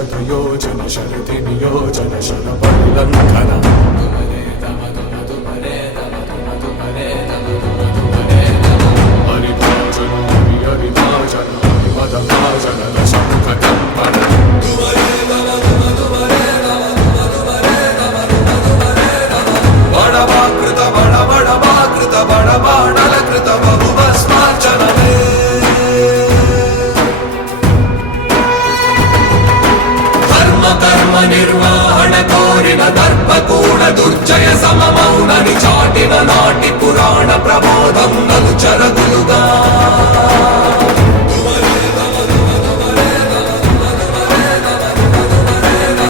शतयोजन शरति नियोजन शर परिलंघन हरिभाजन हरिभाजन हरिमदभाजन दशमुखदम्बन बड़वाकृत बड़वाकृत बड़बाणलकृत बहुभस्मार्चनमे कर्म निर्वहण कोरिन दर्पकूण दुर्जय सममौननि चाटिन नाटि पुराण प्रबोधं ननु चरगुलुगा